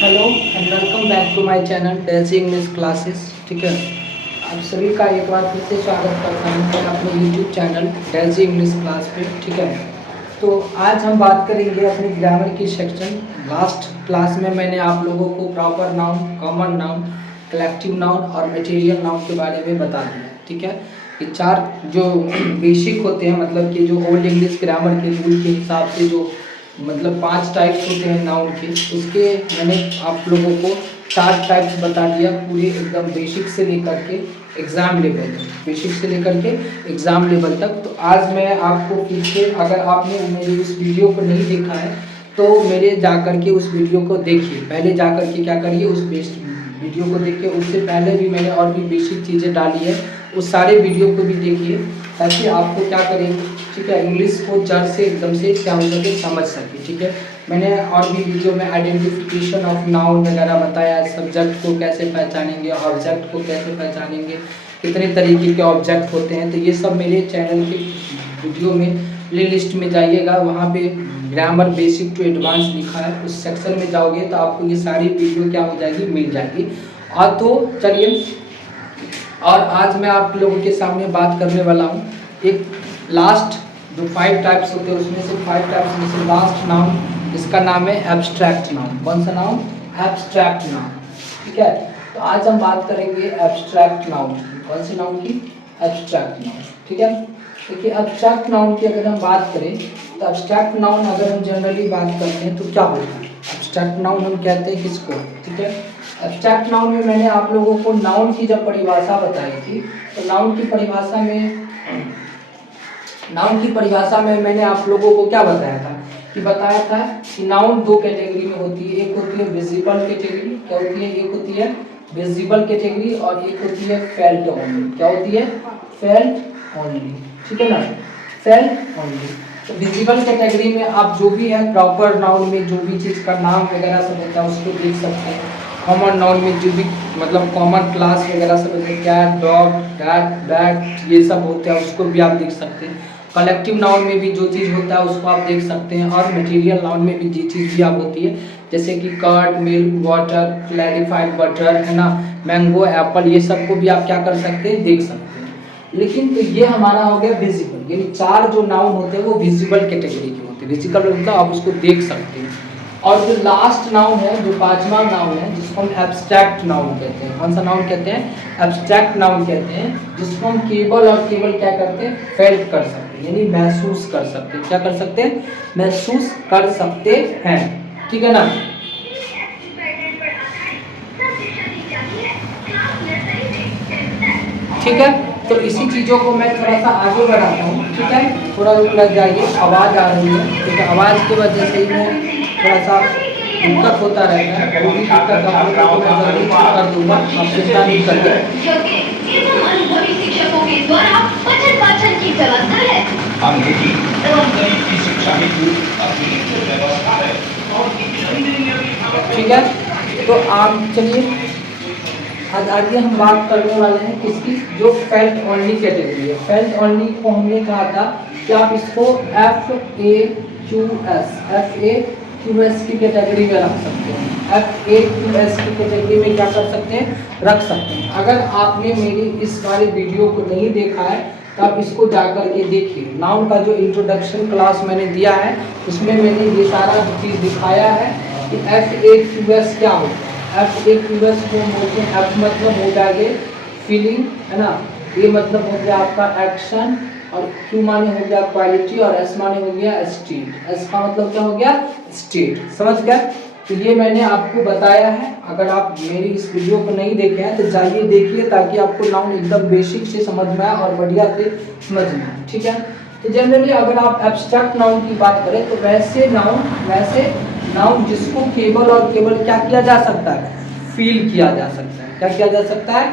Hello and welcome back to my channel Daisy English classes. ठीक है, आप सभी का एक बार फिर से स्वागत करता हूँ मैं अपने YouTube channel Daisy English class पे। ठीक है, तो आज हम बात करेंगे अपनी ग्रामर की सेक्शन। लास्ट क्लास में मैंने आप लोगों को proper noun, common noun, collective noun और मटेरियल नाउन के बारे में बता दिया। ठीक है, ये चार जो बेसिक होते हैं, मतलब कि जो ओल्ड इंग्लिश ग्रामर के रूल के हिसाब से जो मतलब 5 टाइप्स होते हैं नाउन के, उसके मैंने आप लोगों को 4 टाइप्स बता दिया, पूरे एकदम बेसिक से लेकर के एग्ज़ाम लेवल तक, बेसिक से लेकर के एग्ज़ाम लेवल तक। तो आज मैं आपको फिर से, अगर आपने मेरी उस वीडियो को नहीं देखा है तो मेरे जाकर के उस वीडियो को देखिए। पहले जाकर के क्या करिए, उस वीडियो को देखिए। उससे पहले भी मैंने और भी बेसिक चीज़ें डाली है, उस सारे वीडियो को भी देखिए, ताकि आपको क्या करेंगे, ठीक है, इंग्लिश को जड़ से एकदम से क्या हो सके, समझ सके। ठीक है, मैंने और भी वीडियो में आइडेंटिफिकेशन ऑफ नाउन वगैरह बताया, सब्जेक्ट को कैसे पहचानेंगे, ऑब्जेक्ट को कैसे पहचानेंगे, कितने तरीके के ऑब्जेक्ट होते हैं। तो ये सब मेरे चैनल के वीडियो में प्ले लिस्ट में जाइएगा, वहाँ पे ग्रामर बेसिक टू एडवांस लिखा है, उस सेक्शन में जाओगे तो आपको ये सारी वीडियो क्या हो जाएगी, मिल जाएगी। और तो चलिए, और आज मैं आप लोगों के सामने बात करने वाला हूँ एक लास्ट जो 5 टाइप्स होते हैं, उसमें से 5 टाइप्स में से लास्ट नाउन, इसका नाम है एब्स्ट्रैक्ट नाउन। कौन सा नाउन? Abstract noun. ठीक है, तो आज हम बात करेंगे एब्स्ट्रैक्ट नाउन की। कौन से नाउन की? Abstract noun. ठीक है, देखिए एब्स्ट्रैक्ट नाउन की अगर हम बात करें तो एब्स्ट्रैक्ट नाउन अगर हम जनरली बात करते हैं तो क्या होता है? एब्स्ट्रैक्ट नाउन हम कहते हैं किसको? ठीक है, एब्स्ट्रैक्ट नाउन में मैंने आप लोगों को नाउन की जब परिभाषा बताई थी, तो नाउन की परिभाषा में मैंने आप लोगों को क्या बताया था कि नाउन 2 कैटेगरी में होती है। एक होती है विजिबल कैटेगरी। क्या होती है? एक होती है विजिबल कैटेगरी और एक होती है फेल्ट ओनली। क्या होती है? Felt only. ठीक है ना, फेल्ट ओनली। तो विजिबल कैटेगरी में आप जो भी है प्रॉपर नाउन में जो भी चीज़ का नाम वगैरह सब होता है उसको देख सकते हैं। कॉमन नाउन में जो भी मतलब कॉमन क्लास वगैरह सब होते हैं, कैट, डॉग, कैट, बैट, ये सब होते हैं, उसको भी आप देख सकते हैं। कलेक्टिव नाउन में भी जो चीज़ होता है उसको आप देख सकते हैं, और मटेरियल नाउन में भी जो चीज़ भी आप होती है, जैसे कि curd, milk, water, clarified butter, है ना, मैंगो, एप्पल, ये सब को भी आप क्या कर सकते हैं, देख सकते हैं। लेकिन तो ये हमारा हो गया विजिबल, यानी 4 जो नाउन होते हैं वो विजिबल कैटेगरी के होते हैं। विजिबल मतलब आप उसको देख सकते हैं। और जो लास्ट नाउन है, जो 5वां नाउन है, जिसको हम एब्स्ट्रैक्ट नाउन कहते हैं। कौन सा नाउन कहते हैं? एब्स्ट्रैक्ट नाउन कहते हैं, जिसको हम केवल और केवल क्या करते हैं, फेल्ट कर सकते हैं, यानी महसूस कर सकते हैं। क्या कर सकते हैं? महसूस कर सकते हैं। ठीक है ना। ठीक है, तो इसी चीज़ों को मैं थोड़ा सा आगे बढ़ाता हूँ। ठीक है, थोड़ा रुक लग जाइए, आवाज़ आ रही है। ठीक है, आवाज़ की वजह से ही मैं थोड़ा सा दिक्कत होता रहता है, वो भी दिक्कत आप लोगों को मैं जल्दी ठीक कर दूंगा, आप चिंता नहीं करिए। शिक्षकों के द्वारा पठन पाठन की व्यवस्था है। अंग्रेजी एवं गणित की शिक्षा हेतु अतिरिक्त व्यवस्था है। ठीक है, तो आप चलिए आज आगे हम बात करने वाले हैं किसकी, जो फेल्ट ओनली कैटेगरी है। फेल्ट ओनली को हमने कहा था कि आप इसको FAQS की कैटेगरी में रख सकते हैं। FAQS की कैटेगरी में क्या कर सकते हैं, रख सकते हैं। अगर आपने मेरी इस वाले वीडियो को नहीं देखा है तो आप इसको जाकर के देखिए। नाउन का जो इंट्रोडक्शन क्लास मैंने दिया है उसमें मैंने ये सारा चीज़ दिखाया है कि FAQS क्या होता है। FAQS को बोलते हैं, F मतलब हो जाएगा फीलिंग, है ना, A मतलब हो गया आपका एक्शन, और Q माने हो गया क्वालिटी, और S माने हो गया स्टेट। S का मतलब क्या हो गया? स्टेट। समझ गए? तो ये मैंने आपको बताया है। अगर आप मेरी इस वीडियो को नहीं देखे हैं तो जाइए देखिए, ताकि आपको नाउन एकदम बेसिक से समझ में आए और बढ़िया से समझ में आए। ठीक है, तो जनरली अगर आप एब्स्ट्रैक्ट नाउन की बात करें तो वैसे नाउन जिसको केवल और केवल क्या किया जा सकता है, फील किया जा सकता है। क्या किया जा सकता है?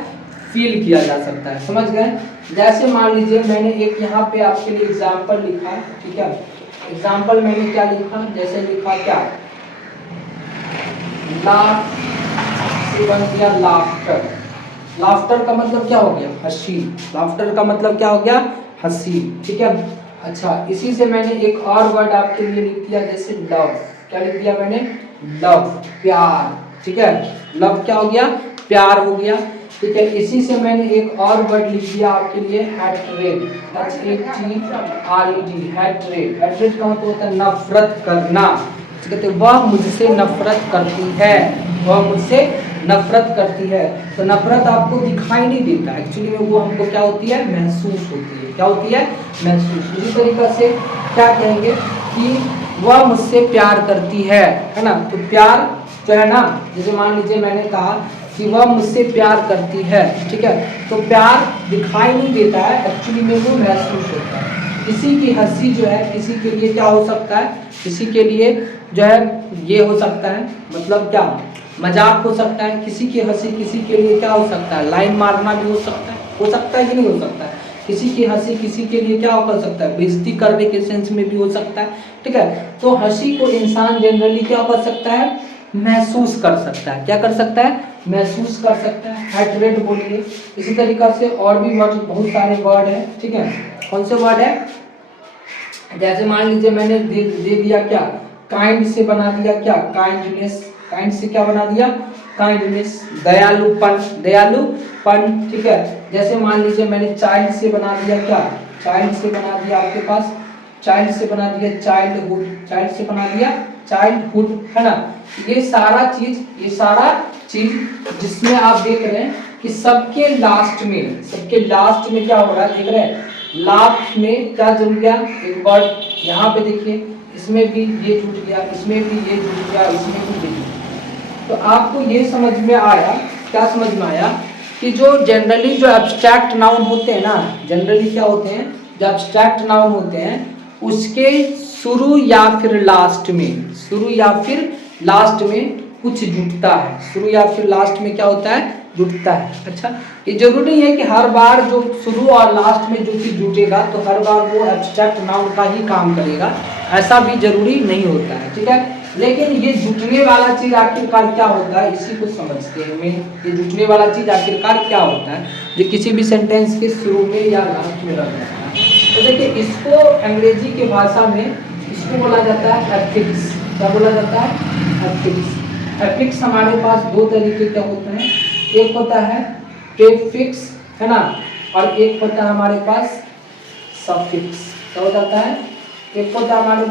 फील किया जा सकता है। समझ गए? जैसे मान लीजिए मैंने एक यहाँ पे आपके लिए एग्जाम्पल लिखा है। ठीक है, एग्जाम्पल मैंने क्या लिखा, जैसे लिखा क्या, लाफ से बन गया लाफ्टर। लाफ्टर का मतलब क्या हो गया? हंसी। लाफ्टर का मतलब क्या हो गया? हंसी। ठीक है, अच्छा, इसी से मैंने एक और वर्ड आपके लिए लिख दिया, जैसे लव। क्या लिख दिया मैंने? लव, प्यार। ठीक है, लव क्या हो गया, प्यार हो गया। ठीक है, इसी से मैंने एक और वर्ड लिख दिया आपके लिए, हैट्रेड, HATRED, हैट्रेड। हैट्रेड का मतलब होता है नफरत करना। कहते वह मुझसे नफरत करती है, वह मुझसे नफरत करती है। तो नफरत आपको दिखाई नहीं देता, एक्चुअली में वो हमको क्या होती है, महसूस होती है। क्या होती है, महसूस। इसी तरीके से क्या कहेंगे कि वह मुझसे प्यार करती है ना। तो प्यार जो है ना, जैसे मान लीजिए मैंने कहा कि वह मुझसे प्यार करती है, ठीक है, तो प्यार दिखाई नहीं देता है, एक्चुअली में वो महसूस होता है। किसी की हंसी जो है किसी के लिए क्या हो सकता है, किसी के लिए जो है ये हो सकता है, मतलब क्या, मजाक हो सकता है। किसी की हंसी किसी के लिए क्या हो सकता है, लाइन मारना भी हो सकता है कि नहीं हो सकता है। किसी की हंसी किसी के लिए क्या हो सकता है, बेइज्जती करने के सेंस में भी हो सकता है। ठीक है, तो हंसी को इंसान जनरली क्या कर सकता है, महसूस कर सकता है। क्या कर सकता है, महसूस कर सकता है। हैट्रेड बोलिए। इसी तरीका से और भी वर्ड, बहुत सारे वर्ड हैं। ठीक है, कौन से वर्ड है, जैसे मान लीजिए मैंने दे दिया क्या, काइंड से बना दिया क्या, काइंडनेस। काइंड से क्या बना दिया, काइंडनेस। दयालुपन, दयालुपन। ठीक है, जैसे मान लीजिए मैंने चाइल्ड से बना दिया क्या, चाइल्ड से बना दिया आपके पास, चाइल्ड से बना दिया चाइल्डहुड, चाइल्ड से बना दिया चाइल्डहुड, है ना। ये सारा चीज जिसमें आप देख रहे हैं कि सबके लास्ट में क्या हो रहा है, देख रहे हैं, लास्ट में क्या जुड़ गया, एक वर्ड यहाँ पे देखिए, इसमें भी ये जुड़ गया, इसमें भी ये जुड़ गया, इसमें भी ये जुड़ गया। तो आपको ये समझ में आया, क्या समझ में आया कि जो जनरली जो एब्स्ट्रैक्ट नाउन होते हैं ना, जनरली क्या होते हैं, जो एब्स्ट्रैक्ट नाउन होते हैं उसके शुरू या फिर लास्ट में, शुरू या फिर लास्ट में कुछ जुटता है, शुरू या फिर लास्ट में क्या होता है, जुटता है। अच्छा, ये जरूरी नहीं है कि हर बार जो शुरू और लास्ट में जो चीज जुटेगा तो हर बार वो एब्स्ट्रैक्ट नाउन का ही काम करेगा, ऐसा भी जरूरी नहीं होता है। ठीक है, लेकिन ये जुटने वाला चीज आखिरकार क्या होता है, इसी को समझते हैं हमें। ये जुटने वाला चीज आखिरकार क्या होता है, जो किसी भी सेंटेंस के शुरू में या लास्ट में रख जाता है। तो देखिए, इसको अंग्रेजी की भाषा में इसको बोला जाता है एफिक्स। क्या बोला जाता है, एफिक्स। एफिक्स हमारे पास दो तरीके के होते हैं, एक होता है प्रीफिक्स, है ना, और एक होता है हमारे पास सफिक्स। क्या हो जाता है, एक होता है हमारे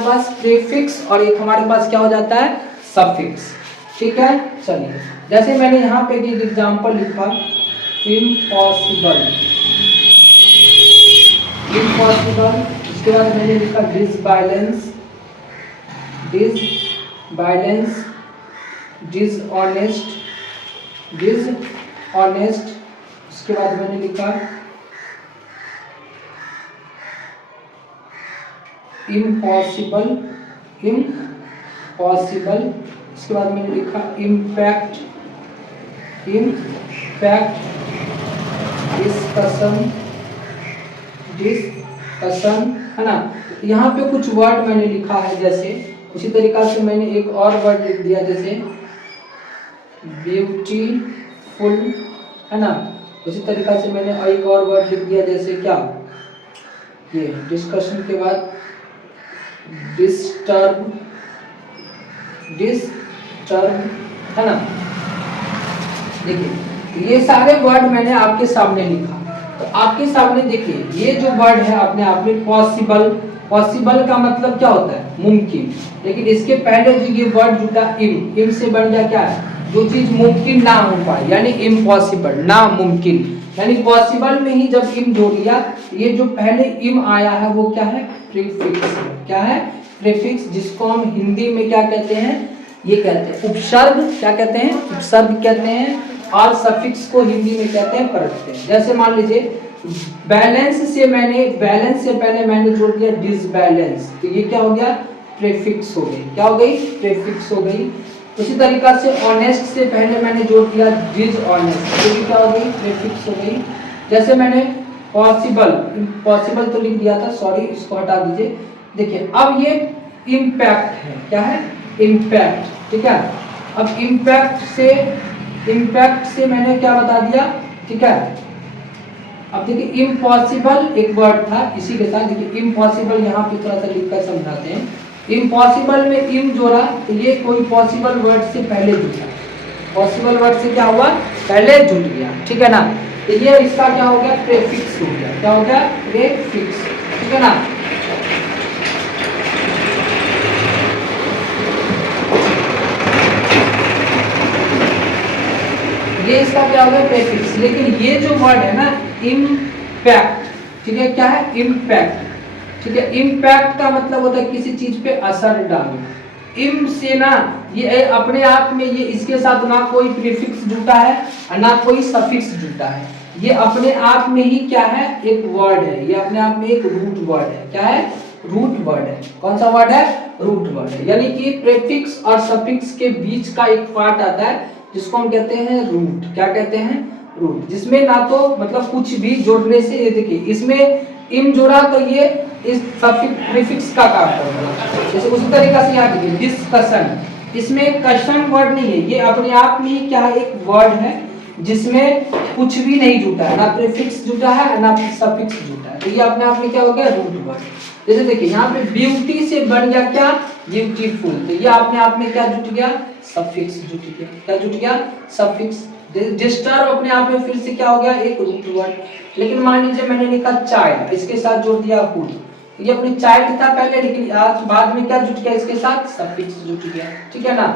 पास प्रीफिक्स और एक हमारे पास क्या हो जाता है, सफिक्स। ठीक है, चलिए, जैसे मैंने यहाँ पे एक एग्जांपल लिखा, इम्पॉसिबल, इम्पॉसिबल। उसके बाद मैंने लिखा डिसबैलेंस, डिसबैलेंस, डिसऑनेस्ट, डिसऑनेस्ट। उसके बाद मैंने लिखा इम्पॉसिबल, इम्पॉसिबल। इसके बाद मैंने लिखा इम्पैक्ट, इम्पैक्ट, डिस्कशन, डिस्कशन, है ना। यहाँ पे कुछ वर्ड मैंने लिखा है, जैसे उसी तरीका से मैंने एक और वर्ड लिख दिया, जैसे ब्यूटीफुल, है ना। उसी तरीका से मैंने एक और वर्ड लिख दिया, जैसे क्या, ये डिस्कशन के बाद डिस्टर्ब, डिस्टर्ब, है ना। देखिए, ये सारे वर्ड मैंने आपके सामने लिखा, तो आपके सामने देखिए ये जो वर्ड है अपने आप में पॉसिबल, पॉसिबल का मतलब क्या होता है, मुमकिन। लेकिन इसके पहले जो ये वर्ड जुटा इम से बन गया क्या है, जो चीज मुमकिन ना हो पाए, यानी इम्पॉसिबल, नामुमकिन। यानी पॉसिबल में ही जब इम जोड़ लिया, ये जो पहले इम आया है वो क्या है, प्रीफिक्स। क्या है, प्रीफिक्स, जिसको हम हिंदी में क्या कहते हैं, ये कहते हैं उपसर्ग। क्या कहते हैं, उपसर्ग कहते हैं। और सफिक्स को हिंदी में कहते हैं प्रत्यय। जैसे मान लीजिए बैलेंस से पहले मैंने जोड़ दिया डिसबैलेंस, तो ये क्या हो गया, प्रीफिक्स हो गई। क्या हो गई, प्रीफिक्स हो गई। उसी तरीका से ऑनेस्ट से पहले मैंने जोड़ दिया डिसऑनेस्ट, ये भी क्या हो गई, प्रीफिक्स हो गई। जैसे मैंने पॉसिबल, इम्पॉसिबल तो लिख दिया था, सॉरी, इसको हटा दीजिए। देखिए, अब ये इम्पैक्ट है, क्या है, इम्पैक्ट। ठीक है, अब इम्पैक्ट से मैंने क्या बता दिया, ठीक है। अब देखिए, इम्पॉसिबल एक वर्ड था, इसी के साथ देखिए इम्पॉसिबल यहाँ पे थोड़ा सा लिखकर समझाते हैं। इम्पॉसिबल में इम जोड़ा तो ये कोई पॉसिबल वर्ड से पहले जुड़ा, पॉसिबल वर्ड से क्या हुआ, पहले जुड़ गया, ठीक है ना। तो ये इसका क्या हो गया, प्रीफिक्स हो गया, क्या हो गया, प्रीफिक्स, ठीक है ना। ये इसका क्या हो गया, प्रीफिक्स। लेकिन ये जो वर्ड है ना इम्पैक्ट, ठीक है, क्या है, इम्पैक्ट, ठीक है। इम्पैक्ट का मतलब होता है किसी चीज पे असर डालना। इम से ना ये अपने आप में ये इसके साथ ना कोई प्रीफिक्स जुड़ता है और ना कोई सफिक्स जुड़ता है, ये अपने आप में ही क्या है, एक वर्ड है, ये अपने आप में एक रूट वर्ड है, क्या है, रूट वर्ड है। कौन सा वर्ड है, रूट वर्ड है। यानी कि प्रीफिक्स और सफिक्स के बीच का एक पार्ट आता है जिसको हम कहते हैं रूट, क्या कहते हैं, रूट, जिसमें ना तो मतलब कुछ भी जोड़ने से, ये देखिए इसमें इम जोड़ा तो ये इस सफिक्स प्रीफिक्स का काम करेगा। जैसे उसी तरीके से यहाँ देखिए डिस्कशन, इसमें क्वेश्चन वर्ड नहीं है, ये अपने आप में ही क्या है, एक वर्ड है जिसमें कुछ भी नहीं जुटा है, ना प्रीफिक्स जुटा है ना सफिक्स जुटा है, तो ये अपने आप में क्या हो गया, रूट वर्ड। जैसे देखिए यहाँ पे ब्यूटी से बन गया क्या, ब्यूटीफुल, तो ये अपने आप में क्या जुट गया, सफिक्स जुट गया, क्या जुट गया, सफिक्स। डिस्टर्ब अपने आप में फिर से क्या हो गया, एक रूट वर्ड। लेकिन मान लीजिए मैंने लिखा चाइल्ड, इसके साथ जोड़ दिया हुड, ये अपनी चाइल्ड था पहले, लेकिन आज बाद में क्या जुट गया, इसके साथ सफिक्स जुट गया, ठीक है ना।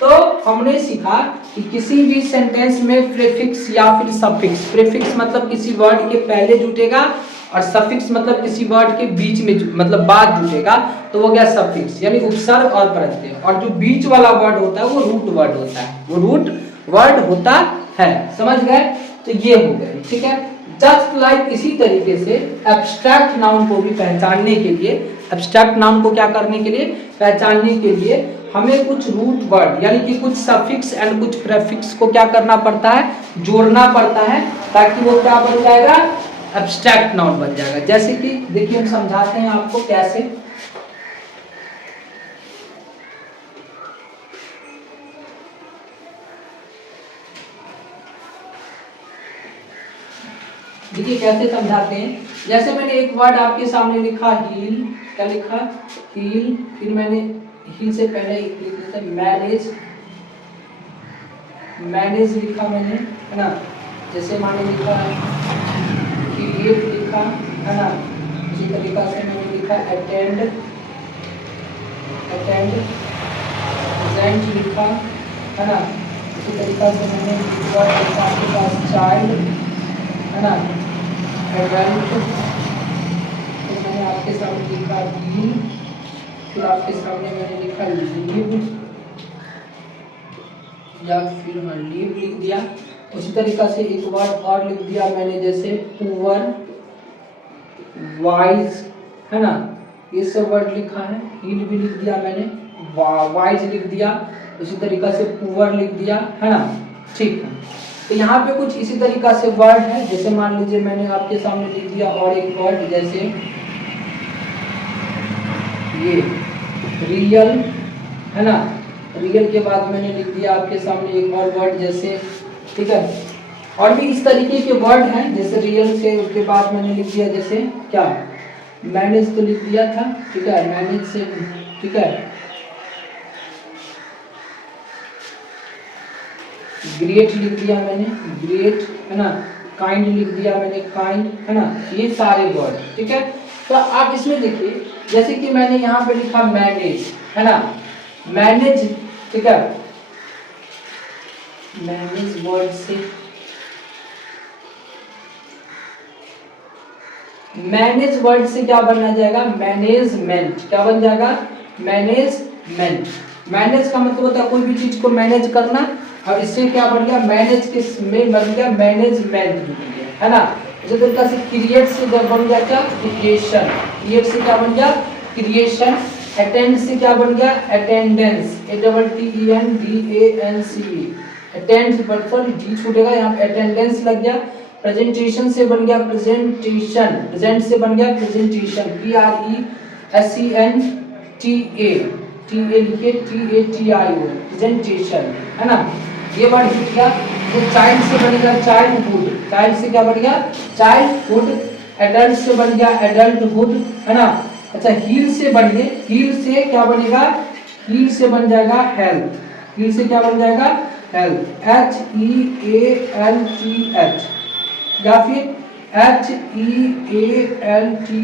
तो हमने सीखा कि किसी भी सेंटेंस में प्रीफिक्स या फिर सफिक्स, प्रीफिक्स मतलब किसी वर्ड के पहले जुटेगा और सफिक्स मतलब किसी वर्ड के बीच में मतलब बाद जुटेगा, तो वो गया सफिक्स, यानी उपसर्ग और प्रत्यय। और जो बीच वाला वर्ड होता है वो रूट वर्ड होता है, वो रूट वर्ड होता है, समझ गए। तो ये हो गए, ठीक है। जस्ट लाइक इसी तरीके से एब्स्ट्रैक्ट नाउन को भी पहचानने के लिए, एब्स्ट्रैक्ट नाउन को क्या करने के लिए, पहचानने के लिए हमें कुछ रूट वर्ड यानी कि कुछ सफिक्स एंड कुछ प्रीफिक्स को क्या करना पड़ता है, जोड़ना पड़ता है, ताकि वो क्या बन जाएगा, एब्स्ट्रैक्ट नाउन बन जाएगा। जैसे कि देखिए हम समझाते हैं आपको कैसे। देखिए कैसे समझाते हैं। जैसे मैंने एक वर्ड आपके सामने लिखा हील, क्या लिखा, हील, फिर मैंने हील से पहले लिख देता मैनेज, मैनेज लिखा मैंने, है ना। जैसे मैंने लिखा क्रिएट लिखा, है ना। इसी तरीका से मैंने लिखा अटेंड, अटेंड, प्रेजेंट लिखा, है ना। इसी तरीका से मैंने लिखा आपके पास चाइल्ड, है ना, एडल्ट, तो मैंने आपके सामने लिखा हील, फिर आपके सामने मैंने लिखा लीव या फिर लीव लिख दिया। उसी तरीका से एक वर्ड और लिख दिया मैंने, जैसे पुअर, वाइज, है ना, ये सब वर्ड लिखा है। हील भी लिख दिया मैंने, वाइज लिख दिया, उसी तरीका से पुअर लिख दिया, है ना, ठीक है। तो यहाँ पे कुछ इसी तरीका से वर्ड है, जैसे मान लीजिए मैंने आपके सामने लिख दिया और एक वर्ड, जैसे ये रियल, है ना। रियल के बाद मैंने लिख दिया आपके सामने एक और वर्ड, जैसे, ठीक है। और भी इस तरीके के वर्ड हैं, जैसे रियल से उसके बाद मैंने लिख दिया, जैसे क्या, मैनेज तो लिख दिया था, ठीक है, मैनेज से, ठीक है। ग्रेट लिख दिया मैंने, ग्रेट, है ना। काइंड लिख दिया मैंने, काइंड, है ना। ये सारे वर्ड, ठीक है। तो आप इसमें देखिए, जैसे कि मैंने यहाँ पे लिखा मैनेज, है ना, मैनेज, ठीक है। मैनेज वर्ड से, मैनेज वर्ड से क्या बनना जाएगा, मैनेजमेंट, क्या बन जाएगा, मैनेजमेंट। मैनेज का मतलब होता है कोई भी चीज को मैनेज करना, और इससे क्या बन गया, मैनेज के में बन गया मैनेजमेंट, है ना। इसी तरीके से क्रिएट से जब बन गया क्या, क्रिएशन, क्रिएट से क्या बन गया, क्रिएशन। अटेंड से क्या बन गया, अटेंडेंस, ATTENDANCE, अटेंड पर सॉरी डी छूटेगा यहाँ पे, अटेंडेंस लग गया। प्रेजेंटेशन से बन गया प्रेजेंटेशन, प्रेजेंट से बन गया प्रेजेंटेशन, PRESENTA, लिखिए TATIO, प्रेजेंटेशन, है ना। ये वर्ड जुट गया। तो चाइल्ड से बन गया चाइल्डहुड, चाइल्ड से क्या बन गया, चाइल्डहुड। एडल्ट से बन गया एडल्टहुड, है ना। अच्छा हील से बढ़िए, हील से क्या बनेगा, हील से बन जाएगा हेल्थ, हील से क्या बन जाएगा हेल्थ, HEALTH, या फिर HEALTHY, हेल्थी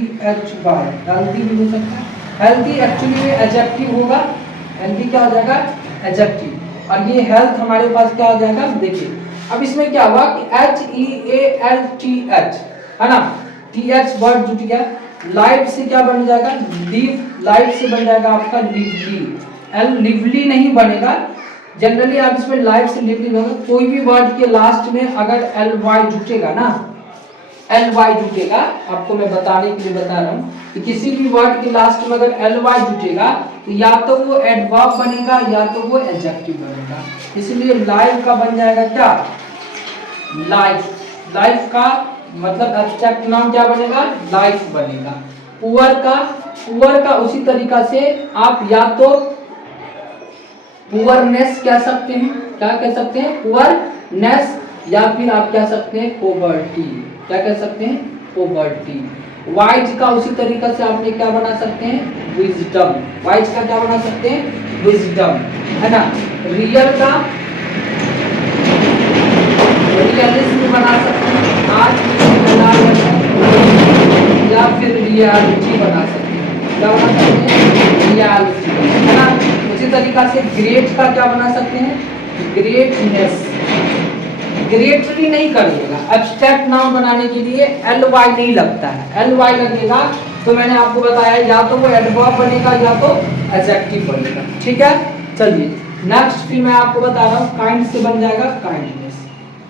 भी हो सकता है। हेल्थी एक्चुअली में एडजेक्टिव होगा, हेल्थी क्या हो जाएगा एडजेक्टिव, और ये हेल्थ हमारे पास क्या हो जाएगा देखिए। अब इसमें क्या हुआ कि HEALTH है ना, TH वर्ड जुट गया, लाइफ से क्या बन जाएगा लिव, लाइफ से बन जाएगा आपका लिवली, लिवली नहीं बनेगा, जनरली आप इसमें लाइफ से लिवली होगा, कोई भी वर्ड के लास्ट में अगर LY जुटेगा ना, LY जुटेगा, आपको मैं बताने के लिए बता रहा हूँ कि किसी भी वर्ड के लास्ट में अगर LY जुटेगा तो या तो वो एडवर्ब बनेगा या तो वो एडजेक्टिव बनेगा, इसलिए लाइफ का बन जाएगा क्या लाइफ, लाइफ का मतलब एब्स्ट्रैक्ट नाउन क्या बनेगा लाइफ बनेगा। पुअर का उसी तरीका से आप या तो पुअरनेस कह सकते हैं, क्या कह सकते हैं पुअरनेस, या फिर आप कह सकते हैं पॉवर्टी, क्या कह सकते हैं पॉवर्टी। वाइज का उसी तरीका से आपने क्या बना सकते हैं विजडम, वाइज का क्या बना सकते हैं विजडम, है ना। रियल का रियलिज्म बना सकते हैं, आज या फिर रियलिटी बना सकते हैं, क्या बना सकते हैं रियलिटी, है ना। उसी तरीका से ग्रेट का क्या बना सकते हैं ग्रेटनेस, ग्रेटली नहीं करिएगा, एब्स्ट्रैक्ट नाउन बनाने के लिए LY नहीं लगता है, LY लगेगा तो मैंने आपको बताया या तो वो एडवर्ब बनेगा या तो एडजेक्टिव बनेगा, ठीक है। चलिए नेक्स्ट फिर मैं आपको बता रहा हूँ, काइंड से बन जाएगा काइंडनेस,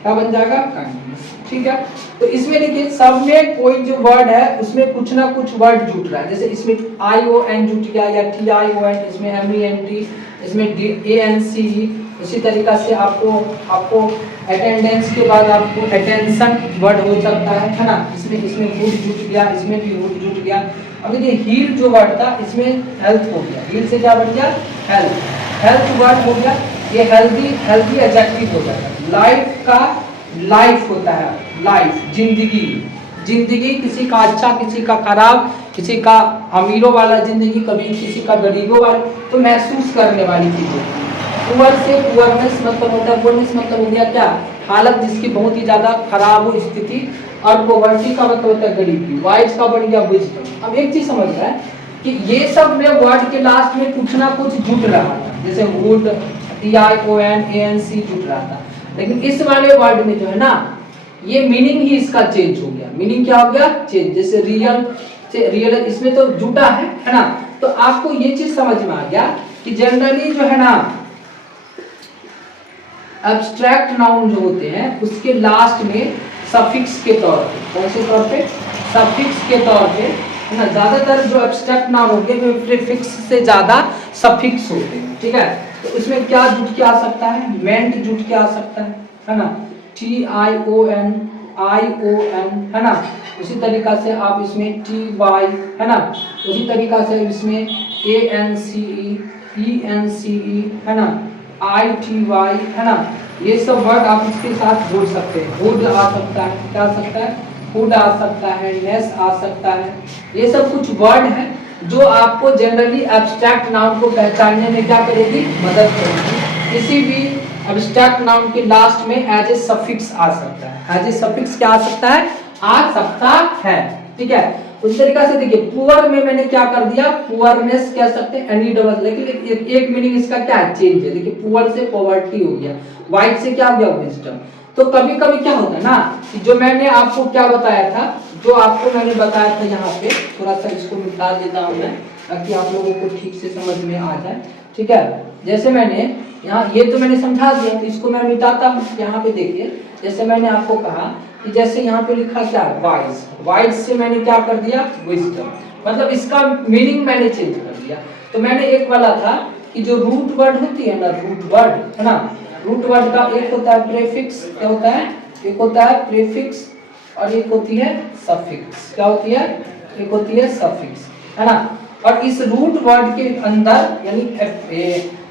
क्या बन जाएगा काइंडनेस, ठीक है। तो इसमें देखिए सब में कोई जो वर्ड है उसमें कुछ ना कुछ वर्ड जुट रहा है, जैसे इसमें ION जुट गया या TION, इसमें MENT, इसमें ANCE, उसी तरीका से आपको अटेंडेंस के बाद आपको अटेंशन वर्ड हो सकता है ना, इसमें हुड जुट गया, इसमें भी हुड जुट गया। अब देखिए हील जो वर्ड था इसमें हेल्थ हो गया, हील से क्या बन गया हेल्थ, हेल्थ वर्ड हो गया, ये हेल्दी एडजेक्टिव हो जाएगा। लाइफ का लाइफ होता है, लाइफ जिंदगी किसी का अच्छा किसी का खराब, किसी का अमीरों वाला जिंदगी, कभी किसी का गरीबों वाला, तो महसूस करने वाली चीजें। पुअर से पुअरनेस मतलब होता है, पुअरनेस मतलब हो गया क्या हालत जिसकी बहुत ही ज्यादा खराब हो स्थिति, और पॉवर्टी का मतलब होता है गरीबी। वाइज का बन गया विजडम। अब एक चीज समझ रहा है कि ये सब में वर्ड के लास्ट में कुछ ना कुछ जुट रहा था, जैसे वुड TION ANC जुट रहा था, लेकिन इस वाले वर्ड में जो है ना ये मीनिंग ही इसका चेंज हो गया, मीनिंग क्या हो गया चेंज, जैसे रियल से रियल इसमें तो जुटा है ना। तो आपको ये चीज समझ में आ गया कि जनरली जो है ना एब्स्ट्रैक्ट नाउन जो होते हैं उसके लास्ट में सफिक्स के तौर पे, कौन से तौर पे सफिक्स के तौर पे, है ना। ज्यादातर जो एब्स्ट्रैक्ट नाउन होते हैं वो प्रीफिक्स से ज्यादा सफिक्स होते हैं, ठीक है। तो इसमें क्या जुट के आ सकता है मेंट जुट के आ सकता है ना, TION ION, है ना। उसी तरीका से आप इसमें TY, है ना, उसी तरीका से इसमें ANCE ENCE, है ना, ITY, है ना। ये सब वर्ड आप इसके साथ जोड़ सकते हैं, हुड आ सकता है, क्या आ सकता है हुड आ सकता है, नेस आ सकता है, ये सब कुछ वर्ड है जो आपको जनरली एब्स्ट्रैक्ट नाउन को पहचानने में क्या करेगी मदद करेगी। किसी भी एब्स्ट्रैक्ट नाउन के लास्ट में एज ए सफिक्स आ सकता है, एज ए सफिक्स क्या आ सकता है आ सकता है, ठीक है। उस तरीका से देखिए पुअर में मैंने क्या कर दिया पुअरनेस कह सकते हैं एनी डबल, लेकिन एक मीनिंग इसका क्या है चेंज है। देखिए पुअर से पॉवर्टी हो गया, वाइट से क्या हो गया विजडम। तो कभी कभी क्या होता है ना कि जो मैंने आपको क्या बताया था, जो आपको मैंने बताया था यहाँ पे, थोड़ा सा इसको मिटा देता हूँ मैं ताकि आप लोगों को ठीक से समझ में आ जाए, ठीक है। जैसे मैंने यहाँ ये तो मैंने समझा दिया, तो इसको मैं मिटाता हूँ। यहाँ पे देखिए जैसे मैंने आपको कहा कि जैसे यहाँ पे लिखा क्या वाइज, वाइज से मैंने क्या कर दिया विजडम, मतलब इसका मीनिंग मैंने चेंज कर दिया। तो मैंने एक वाला था कि जो रूट वर्ड होती है ना, रूट वर्ड है ना, रूट वर्ड का एक होता है प्रीफिक्स, क्या होता है एक होता है प्रीफिक्स और एक होती है सफिक्स, क्या होती है एक होती है सफिक्स, है ना। और इस रूट वर्ड के अंदर यानी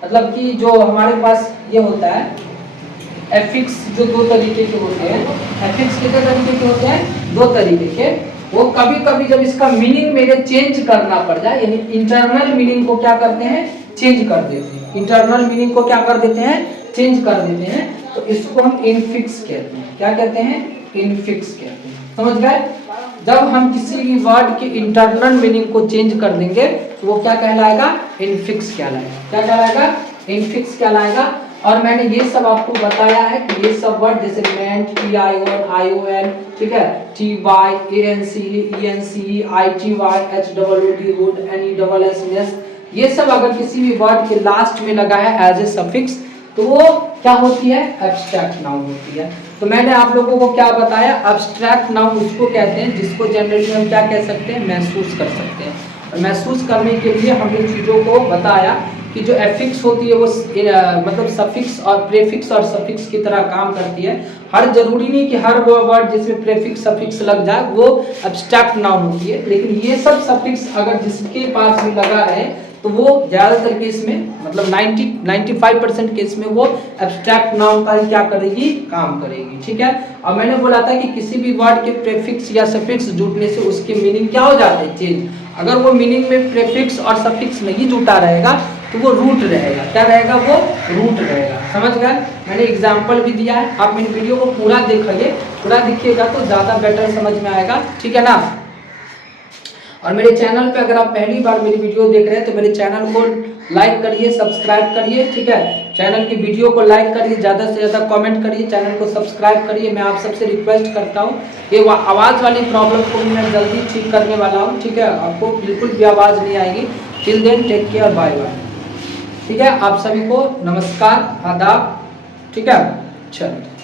मतलब कि जो हमारे पास ये होता है एफिक्स, जो दो तरीके के होते हैं, एफिक्स कितने तरीके के होते हैं दो तरीके के वो कभी कभी जब इसका मीनिंग मेरे चेंज करना पड़ जाए, यानी इंटरनल मीनिंग को क्या करते हैं, चेंज कर देते हैं, इंटरनल मीनिंग को क्या कर देते हैं, चेंज कर देते हैं, तो इसको हम इनफिक्स कहते हैं। क्या कहते हैं, इनफिक्स कहते हैं। समझ गए? जब हम किसी भी वर्ड के इंटरनल मीनिंग को चेंज कर देंगे तो वो क्या कहलाएगा, इनफिक्स कहलाएगा। क्या कहलाएगा, इनफिक्स कहलाएगा। और मैंने ये सब आपको बताया है कि ये सब वर्ड जैसे मेंट, TION, ठीक है, TY, ANC, ENCE, ITY, HOOD, would, NESS, ये सब अगर किसी भी वर्ड के लास्ट में लगा है एज ए सफिक्स तो वो क्या होती है, एब्स्ट्रैक्ट नाउन होती है। तो मैंने आप लोगों को क्या बताया, एब्स्ट्रैक्ट नाउन उसको कहते हैं जिसको जनरली हम क्या कह सकते हैं, महसूस कर सकते हैं। और महसूस करने के लिए हमने चीज़ों को बताया कि जो एफिक्स होती है वो मतलब सफिक्स और प्रेफिक्स और सफिक्स की तरह काम करती है। हर जरूरी नहीं कि हर वो वर्ड जिसमें प्रेफिक्स सफिक्स लग जाए वो एब्स्ट्रैक्ट नाउन होती है, लेकिन ये सब सफिक्स अगर जिसके पास भी लगा है तो वो ज़्यादातर केस में मतलब 95% केस में वो एब्स्ट्रैक्ट नाउन का ही क्या करेगी, काम करेगी। ठीक है। और मैंने बोला था कि किसी भी वर्ड के प्रेफिक्स या सफिक्स जुड़ने से उसके मीनिंग क्या हो जाते हैं, चेंज। अगर वो मीनिंग में प्रेफिक्स और सफिक्स नहीं जुटा रहेगा तो वो रूट रहेगा। क्या रहेगा, वो रूट रहेगा। समझ गए? मैंने एग्जाम्पल भी दिया है, आप मेरी वीडियो को पूरा देखिए, पूरा देखिएगा तो ज़्यादा बेटर समझ में आएगा। ठीक है ना। और मेरे चैनल पे अगर आप पहली बार मेरी वीडियो देख रहे हैं तो मेरे चैनल को लाइक करिए, सब्सक्राइब करिए। ठीक है, चैनल की वीडियो को लाइक करिए, ज़्यादा से ज़्यादा कमेंट करिए, चैनल को सब्सक्राइब करिए। मैं आप सबसे रिक्वेस्ट करता हूँ, ये आवाज़ वाली प्रॉब्लम को भी मैं जल्दी ठीक करने वाला हूँ। ठीक है, आपको बिल्कुल भी आवाज़ नहीं आएगी। Till then take care, bye bye. ठीक है, आप सभी को नमस्कार, आदाब। ठीक है, चलो।